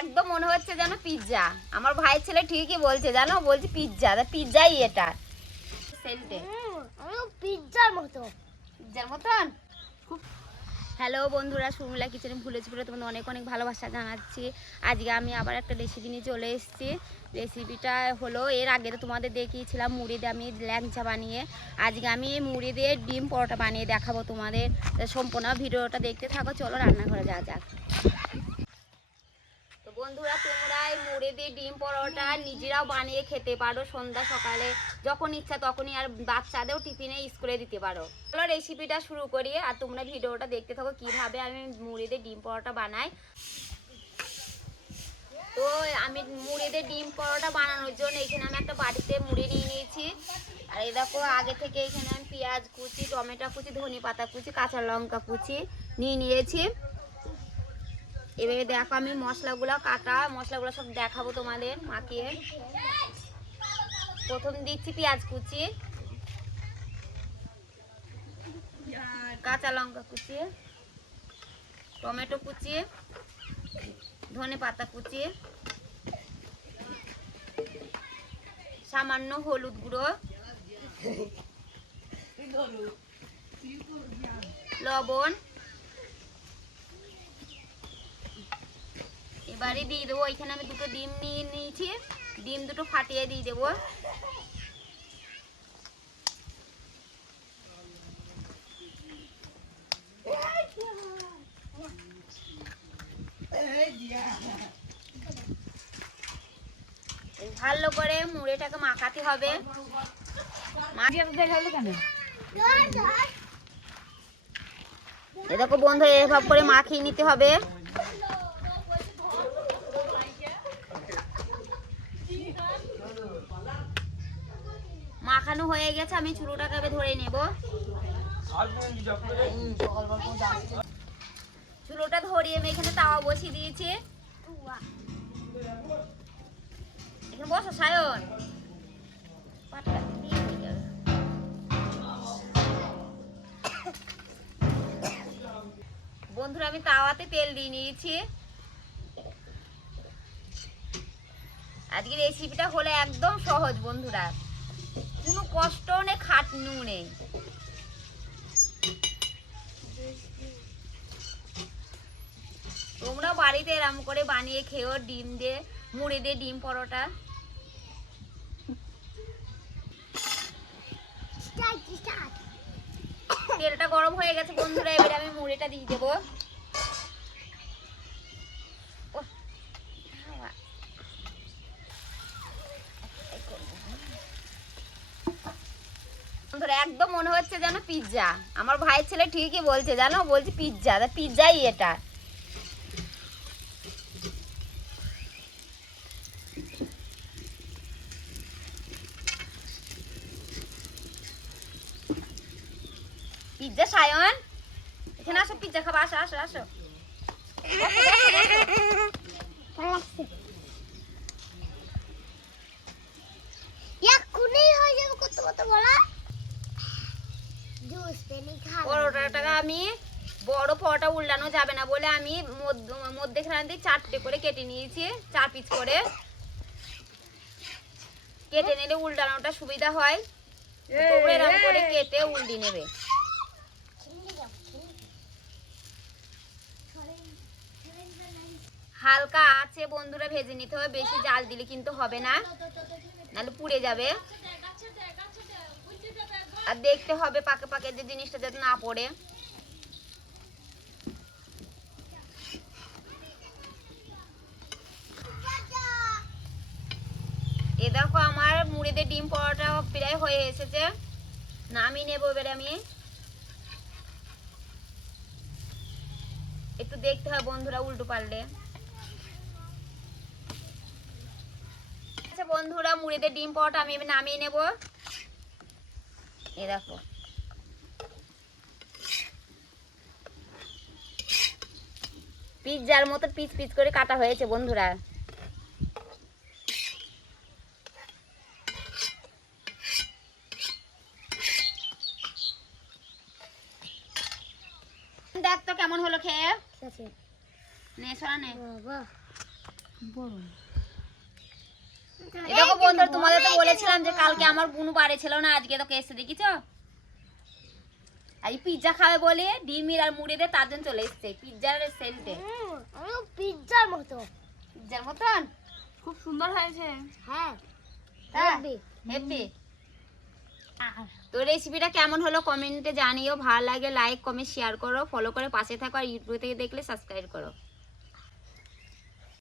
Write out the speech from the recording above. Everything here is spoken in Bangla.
একদম মনে হচ্ছে যেন পিৎজা আমার ভাই ছেলে ঠিকই বলছে জানো? বলছি পিৎজা পিৎজাই এটা। সেন্টে। পিৎজার মতো। পিৎজার মতন? হ্যালো বন্ধুরা সুরমিলা কিচেনে ভুলে ভুলে তোমাদের অনেক অনেক ভালোবাসা জানাচ্ছি। আজকে আমি আবার একটা রেসিপি নিয়ে চলে এসেছি। রেসিপিটা হলো এর আগে তো তোমাদের দেখিয়েছিলাম মুড়ি দিয়ে আমি ল্যাংচা বানিয়ে। আজকে আমি মুড়ি দিয়ে ডিম পরোটা বানিয়ে দেখাবো তোমাদের। সম্পূর্ণ ভিডিওটা দেখতে থাকো চলো রান্নাঘরে যা যাক। বন্ধুরা তোমরা এই দিয়ে ডিম পরোটা নিজেরাও বানিয়ে খেতে পারো সন্ধ্যা সকালে। যখন ইচ্ছা তখনই আর বাচ্চাদেরও টিফিনে স্কুলে দিতে পারো। চলো রেসিপিটা শুরু করি আর তোমরা ভিডিওটা দেখতে থাকো কীভাবে আমি মুড়ি দিয়ে ডিম পরোটা বানাই। তো আমি মুড়ি দিয়ে ডিম পরোটা বানানোর জন্য এখানে আমি একটা বাড়িতে মুড়ি নিয়ে নিয়েছি। আর এই দেখো, আগে থেকে এখানে আমি পেঁয়াজ কুচি, টমেটো কুচি ধনে পাতা কুচি, কাঁচা লঙ্কা কুচি নিয়ে নিয়েছি। এবারে দেখো আমি মশলাগুলো কাটা, মশলাগুলো সব দেখাবো তোমাদের মাখিয়ে। প্রথম দিচ্ছি পেঁয়াজ কুচি, কাঁচা লঙ্কা কুচি, টমেটো কুচি, ধনে পাতা কুচি, সামান্য হলুদ গুঁড়ো, লবণ এবারে দিয়ে দেবো, ওইখানে আমি দুটো ডিম নিয়ে নিয়েছি। ডিম দুটো ফাটিয়ে দিয়ে দেবো। ভালো করে মুড়েটাকে মাখাতে হবে। এ দেখো বন্ধু, এভাবে করে মাখিয়ে নিতে হবে। মাখানো হয়ে গেছে, আমি চুলোটাকে এবার ধরে নেব। চুলোটা ধরিয়ে আমি এখানে তাওয়া বসিয়ে দিয়েছি। এখানে বসো, সায়ন। বন্ধুরা, আমি তাওয়াতে তেল দিয়ে নিয়েছি। আজকে রেসিপিটা হলো একদম সহজ, বন্ধুরা। কোনো কষ্ট নেই খাটনিও নেই। তোমরা বাড়িতে এরম করে বানিয়ে খেয়েও ডিম দিয়ে মুড়ি দিয়ে ডিম পরোটা। তেলটা গরম হয়ে গেছে বন্ধুরা এবারে আমি মুড়িটা দিয়ে দেবো। বন্ধুরা একদম মনে হচ্ছে যেন পিৎজা আমার ভাইয়ের ছেলে ঠিকই বলছে, জানো? বলছি পিৎজা পিৎজাই এটা। পিৎজা সায়ন এখানে আসো পিৎজা খাব, আসো আসো আসো। এক্ষুনি হয়ে কত কত বলা পরোটাটা আমি বড় পরোটা উল্টানো যাবে না বলে আমি মধ্য- মধ্যেখানে দিয়ে চারটে করে কেটে নিয়েছি চার পিস করে। কেটে নিলে উল্টানোটা সুবিধা হয়। তোমরা এরকম করে কেটে উল্টি নেবে। হালকা আছে বন্ধুরা ভেজে নিতে হবে। বেশি জাল দিলে কিন্তু হবে না। নাহলে পুড়ে যাবে। আর দেখতে হবে পাকে পাকে যে জিনিসটা যাতে না পড়ে। এ দেখো আমার মুড়িতে ডিম পরোটা প্রায় হয়ে এসেছে। নামিয়ে নেব এবারে আমি। একটু দেখতে হবে বন্ধুরা উল্টো পাল্টে। আচ্ছা বন্ধুরা মুড়িতে ডিম পরোটা আমি নামিয়ে নেব। এ দেখো। পিৎজার মতো পিচ পিচ করে কাটা হয়েছে বন্ধুরা। দেখ তো কেমন হলো খেয়ে। নে সরা নে। এই দেখো বন্ধুরা তোমাদের তো বলেছিলাম যে কালকে আমার বুনু বাড়ি ছিল না আজকে তোকে এসে দেখিছো? আজ পিৎজা খাবে বলে ডিমির আর মুড়ি দিয়ে তার জন্য চলে এসছে পিৎজার সেন্টে হুম, পিৎজার মতো। পিৎজার মতন? খুব সুন্দর হয়েছে। হ্যাঁ হ্যাঁ হেপি। তো রেসিপিটা কেমন হলো কমেন্টে জানিও ভালো লাগে লাইক কমেন্ট শেয়ার করো ফলো করে পাশে থাকো আর ইউটিউব থেকে দেখলে সাবস্ক্রাইব করো।